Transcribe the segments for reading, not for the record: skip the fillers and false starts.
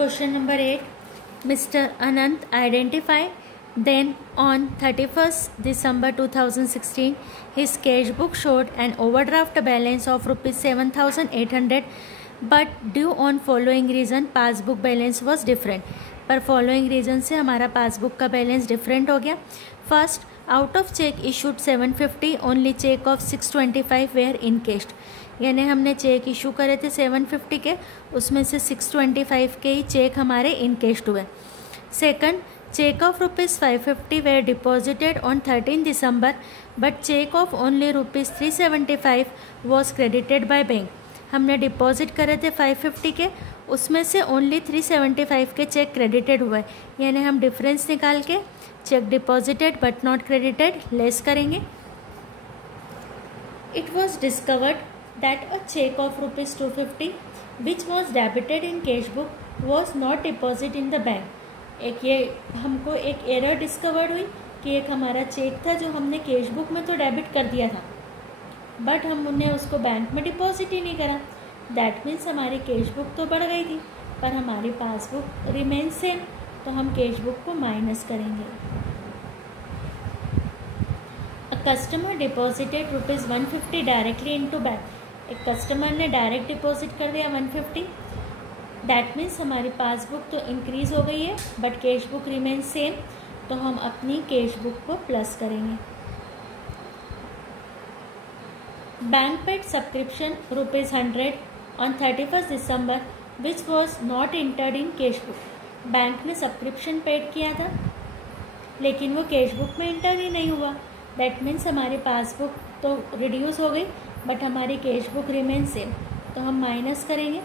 Question number 8. Mr. Anant identified then on 31st December 2016 his cash book showed an overdraft balance of rupees 7,800 but due on following reason passbook balance was different. पर following reason से हमारा passbook का balance different हो गया. First, out of cheque issued 750 only cheque of 625 were encashed. यानी हमने check issue करे थे 750 के, उसमें से 625 के ही चेक हमारे इनकेस्ड हुए. Second, cheque of rupees 550 were deposited on 13 December but cheque of only rupees 375 was credited by bank. हमने डिपॉजिट करे थे 550 के, उसमें से ओनली 375 के चेक क्रेडिटेड हुए. यानी हम डिफरेंस निकाल के cheque deposited but not credited less करेंगे. It was discovered that a cheque of rupees 250 which was debited in cash book was not deposit in the bank. ये हमको एक एरर डिस्कवर्ड हुई कि एक हमारा चेक था जो हमने कैश बुक में तो डेबिट कर दिया था बट हमने उसको बैंक में डिपॉजिट ही नहीं करा. दैट मीन्स हमारी कैश बुक तो बढ़ गई थी पर हमारी पासबुक रिमेन सेम, तो हम कैश बुक को माइनस करेंगे. A customer deposited rupees 150 directly into bank. एक कस्टमर ने डायरेक्ट डिपॉजिट कर दिया 150. दैट मीन्स हमारी पासबुक तो इंक्रीज़ हो गई है but cash book remain same, तो हम अपनी कैश बुक को प्लस करेंगे. Bank paid subscription rupees 100 on 31st December which was not entered in cash book. Bank ने सब्सक्रिप्शन पेड किया था लेकिन वो कैश बुक में इंटर ही नहीं हुआ. दैट मीन्स हमारी पासबुक तो रिड्यूस हो गई बट हमारी कैश बुक रिमेन सेम, तो हम माइनस करेंगे.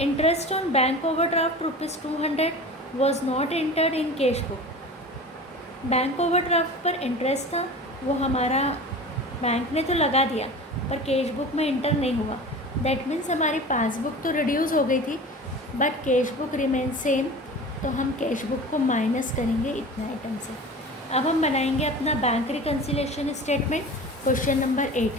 Interest on bank overdraft rupees 200 was not entered in cash book. Bank overdraft पर इंटरेस्ट था, वो हमारा बैंक ने तो लगा दिया पर कैश बुक में इंटर नहीं हुआ. दैट मीन्स हमारी पासबुक तो रिड्यूस हो गई थी but cash book remain same, तो हम कैश बुक को माइनस करेंगे इतने आइटम से. अब हम बनाएंगे अपना bank reconciliation statement. Question number 8.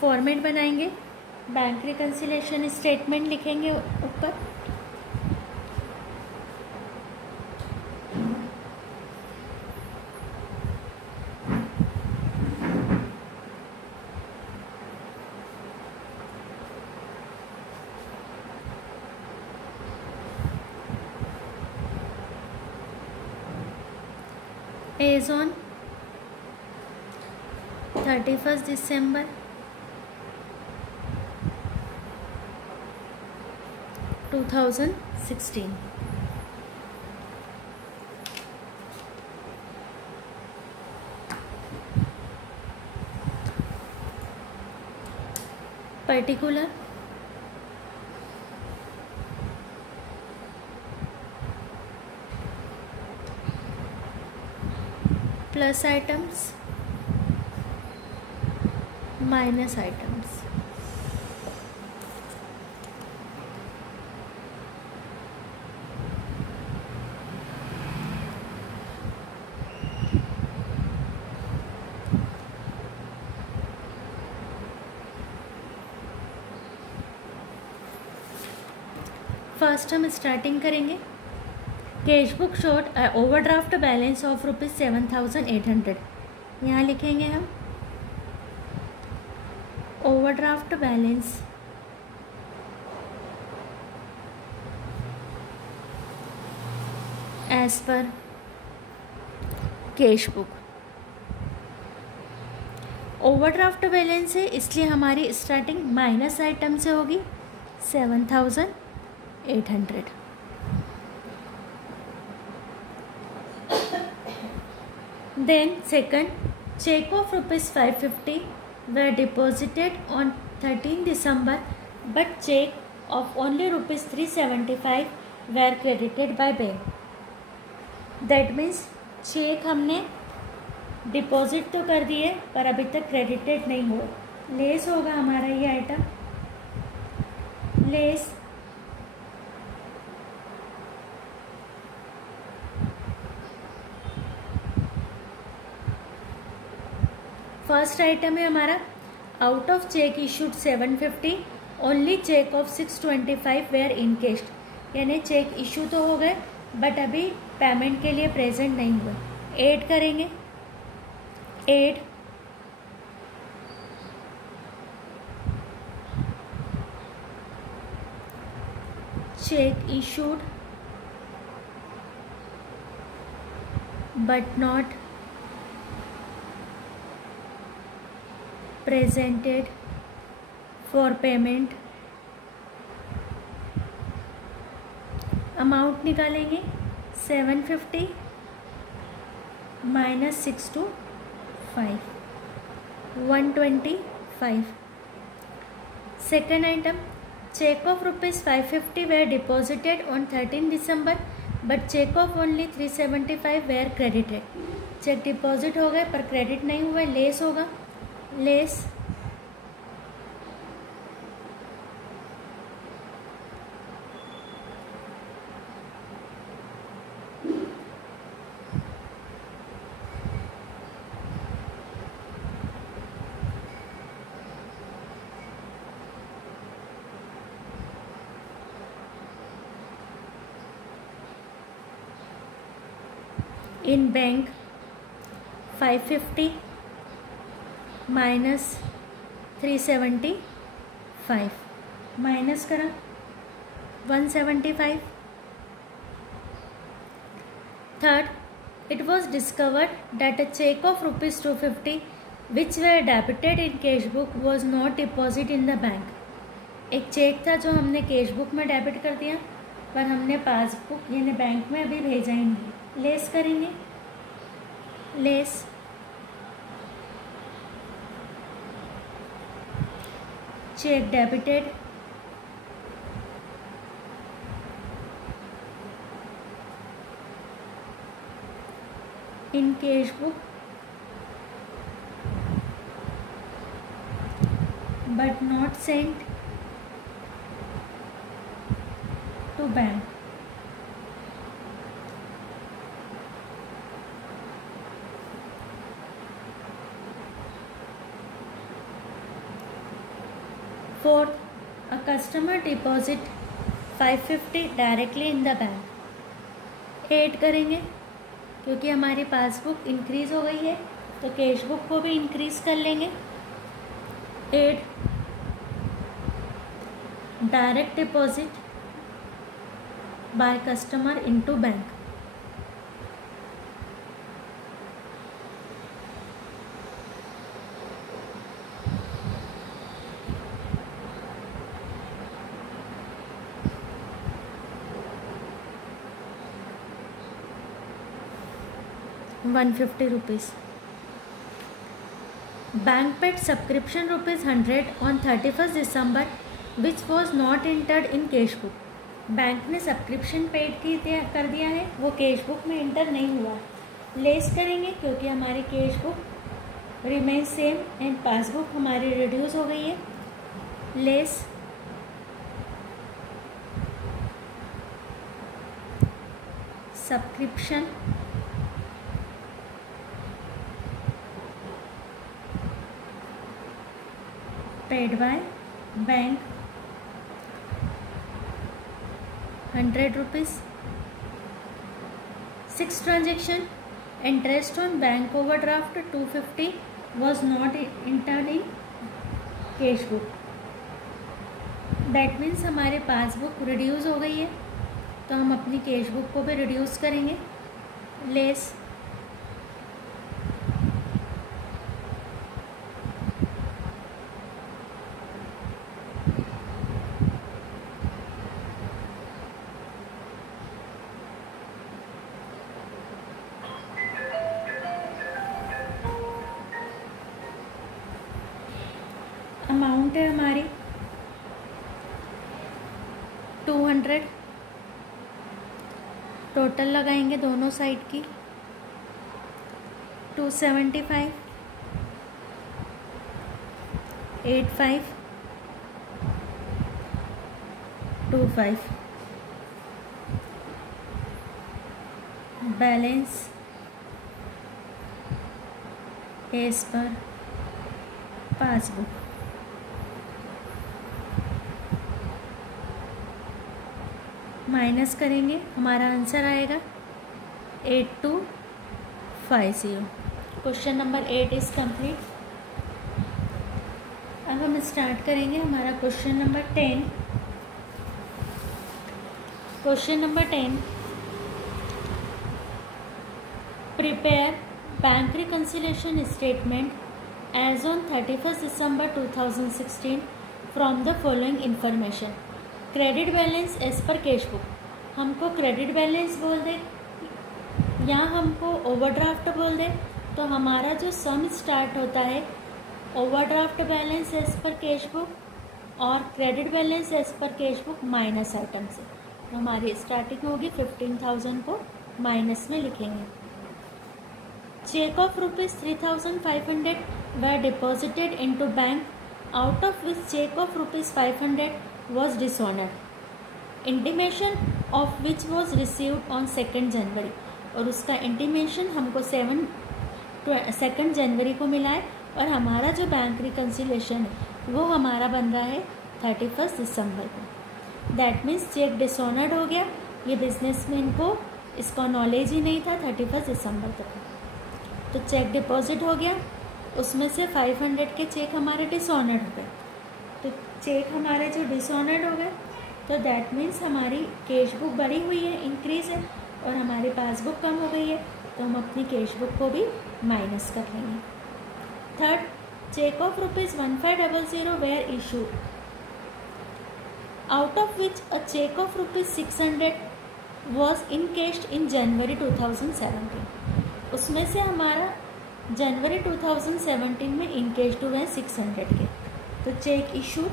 Format बनाएंगे, बैंक रिकन्सिलेशन स्टेटमेंट लिखेंगे ऊपर. As on 31st December 2016. Particular plus items minus items. First हम स्टार्टिंग करेंगे. Cash book showed overdraft balance of rupees 7,800. यहाँ लिखेंगे हम overdraft balance as per cash book. Overdraft balance है इसलिए हमारी स्टार्टिंग माइनस आइटम से होगी 7,800. Then second, check of rupees 550 were deposited on 13 December but check of only rupees 375 were credited by bank. That means cheque हमने deposit तो कर दिए पर अभी तक क्रेडिटेड नहीं हुआ. लेस होगा हमारा ये आइटम. लेस फर्स्ट आइटम है हमारा out of cheque issued 750 only cheque of 625 were encashed, यानी चेक इशू तो हो गए बट अभी पेमेंट के लिए प्रेजेंट नहीं हुए। ऐड करेंगे, add cheque issued but not presented for payment। Amount निकालेंगे 750 minus 625 125। Second item cheque of ₹550 were deposited on 13 December but cheque of only 375 were credited. Cheque deposit हो गए पर क्रेडिट नहीं हुआ, लेस होगा, less in bank 550 minus 375 minus करा 175। थर्ड, it was discovered that a check of ₹250 which were debited in cash book was not deposited in the bank। एक check था जो हमने कैश बुक में डेबिट कर दिया पर हमने पासबुक यानी बैंक में अभी भेजा ही नहीं। लेस करेंगे, less cheque debited in cash book but not sent to bank। Fourth, a customer deposit 550 directly in the bank। Add करेंगे क्योंकि हमारी पासबुक इंक्रीज हो गई है तो कैश बुक को भी इंक्रीज कर लेंगे। Add direct deposit by customer into bank. ₹150। Bank paid subscription ₹100 on 31 December which was not entered in cash book. Bank ने सब्सक्रिप्शन पेड कर दिया है, वो कैश बुक में एंटर नहीं हुआ। लेस करेंगे क्योंकि हमारी cash book remain same and passbook हमारी रिड्यूस हो गई है। Less subscription paid by bank ₹100। 6 transaction interest on bank overdraft 250 was not entered in cash book। that means हमारे पासबुक रिड्यूस हो गई है तो हम अपनी कैश बुक को भी रिड्यूस करेंगे। लेस अमाउंट है हमारी 200। टोटल लगाएंगे दोनों साइड की 275 85 25। Balance as per passbook, minus करेंगे, हमारा आंसर आएगा 8250। Question number 8 is complete. अब हम स्टार्ट करेंगे हमारा question number 10। Question number 10, prepare bank reconciliation statement as on 31 December 2016 from the following information. Credit balance as per cash book, हमको credit balance बोल दे या हमको ओवरड्राफ्ट बोल दे, तो हमारा जो सम स्टार्ट होता है overdraft balance as per cash book और credit balance as per cash book minus item से, तो हमारी स्टार्टिंग होगी 15,000 को माइनस में लिखेंगे। Cheque of ₹3,500 were deposited into bank, out of which check of ₹500 was dishonored, intimation of which was received on 2nd January, और उसका intimation हमको 2nd जनवरी को मिला है, और हमारा जो बैंक रिकन्सिलेशन है वो हमारा बन रहा है 31 दिसंबर को। दैट मीन्स चेक डिसऑनर्ड हो गया, ये बिजनेसमैन को इसका नॉलेज ही नहीं था 31 दिसंबर तक। तो चेक डिपॉजिट हो गया, उसमें से 500 के चेक हमारे डिसऑनर्ड हो गए, तो चेक हमारे जो डिसऑनर्ड हो गए, तो दैट मीन्स हमारी कैश बुक बढ़ी हुई है, इंक्रीज़ है, और हमारी पासबुक कम हो गई है, तो हम अपनी कैश बुक को भी माइनस कर लेंगे। Third, cheque of ₹1500 were issue, out of which a cheque of ₹600 was encashed in January 2017, उसमें से हमारा जनवरी 2017 में इनकेश्ड हुए हैं 600 के, तो check issued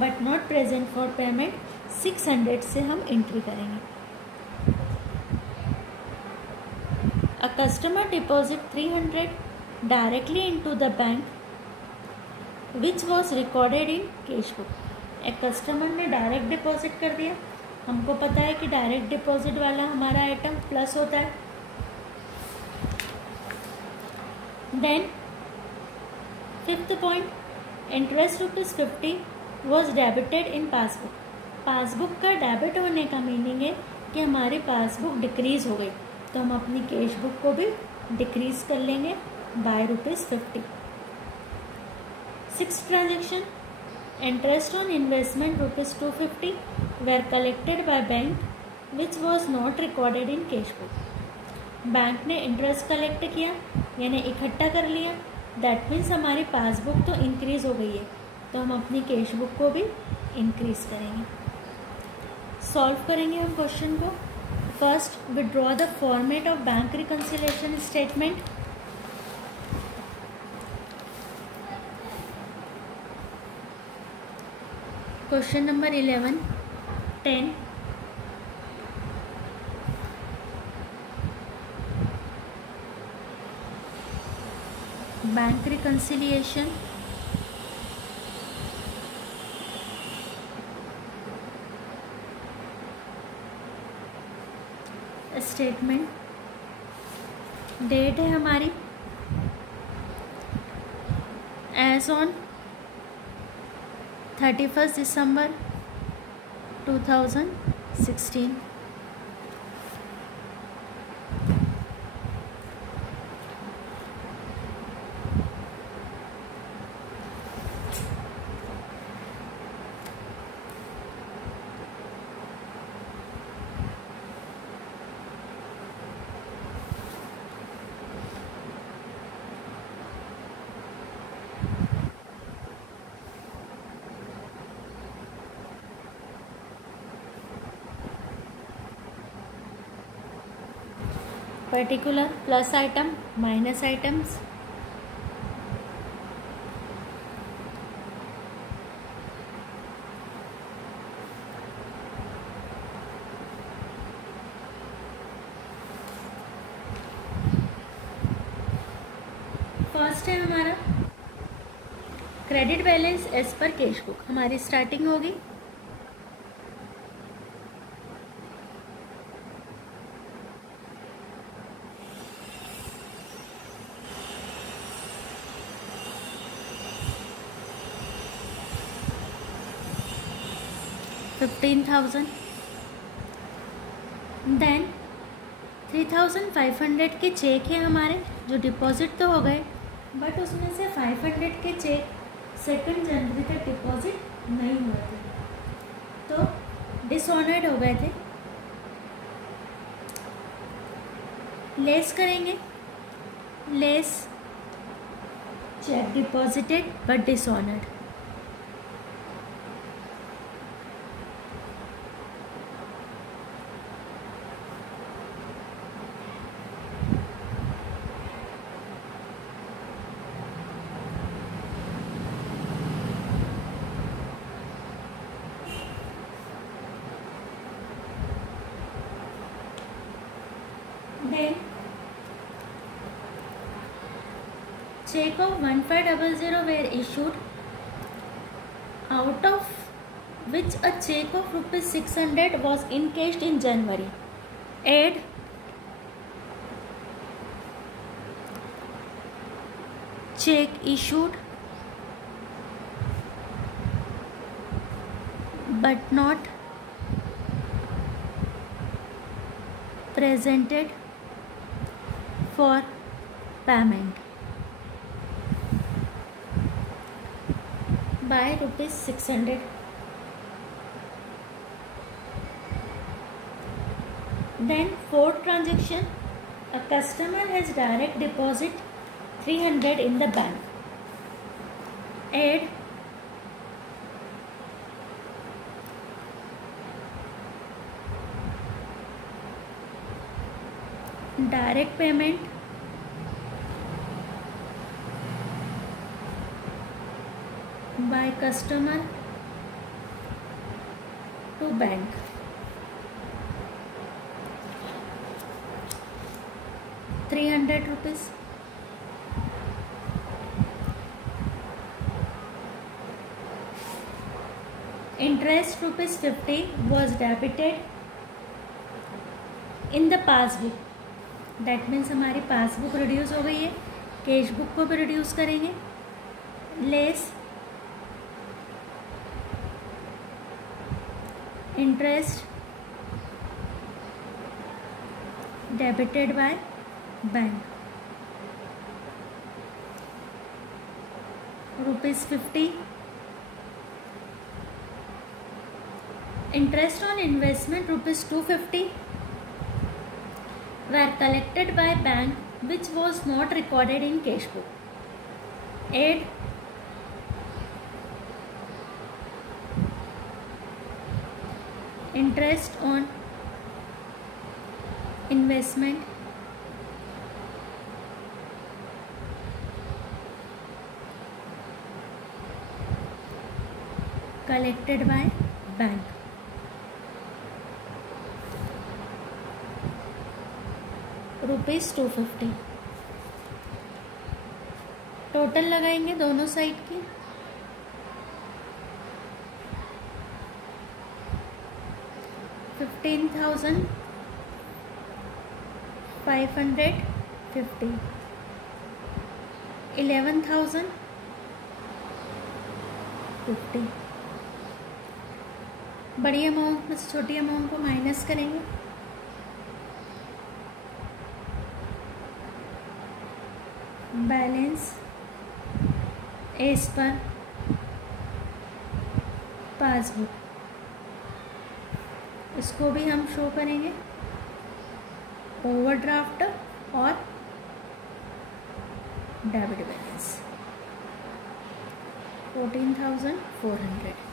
but not present for payment 600 से हम एंट्री करेंगे। A customer deposit 300 directly into the bank which was recorded in cash book, एक कस्टमर ने डायरेक्ट डिपॉजिट कर दिया, हमको पता है कि डायरेक्ट डिपॉजिट वाला हमारा आइटम प्लस होता है। Then 5th point, interest ₹50 was debited in passbook, passbook का डेबिट होने का मीनिंग है कि हमारी पासबुक डिक्रीज़ हो गई, तो हम अपनी कैश बुक को भी डिक्रीज़ कर लेंगे by ₹50। 6th transaction, interest on investment ₹250 were collected by bank which was not recorded in cash book, bank ने इंटरेस्ट कलेक्ट किया यानी इकट्ठा कर लिया, दैट मीन्स हमारी पासबुक तो इंक्रीज़ हो गई है, तो हम अपनी कैश बुक को भी इंक्रीज़ करेंगे। सॉल्व करेंगे हम क्वेश्चन को। First, withdraw the format of bank reconciliation statement. Question number 11, 10, bank reconciliation, statement, date है हमारी as on 31 December 2016। Particular, plus item, minus items, first है हमारा credit balance as per cash book, हमारी starting होगी 15,000. Then 3,500 के check है हमारे जो डिपॉजिट तो हो गए, बट उसमें से 500 के चेक 2 जनवरी तक डिपॉजिट नहीं हुए थे, तो डिसऑनर्ड हो गए थे. लेस करेंगे, less check deposited but dishonoured. Then check of 1500 were issued, out of which a check of rupees 600 was encashed in January. Add check issued but not presented for payment by rupees 600. Then fourth transaction, a customer has direct deposit 300 in the bank. Add direct payment by customer to bank. ₹300. Interest ₹50 was debited in the passbook. That means हमारी passbook reduce हो गई है, cash book को भी reduce करेंगे. Less interest debited by bank ₹50. Interest on investment ₹250 were collected by bank which was not recorded in cash book. Add interest on investment collected by bank ₹250. Total लगाएंगे दोनों side की. $15,550, $11,050. बड़ी amount में से छोटी अमाउंट को minus करेंगे. Balance as per passbook, इसको भी हम शो करेंगे. ओवरड्राफ्ट और डेबिट बैलेंस 14,400.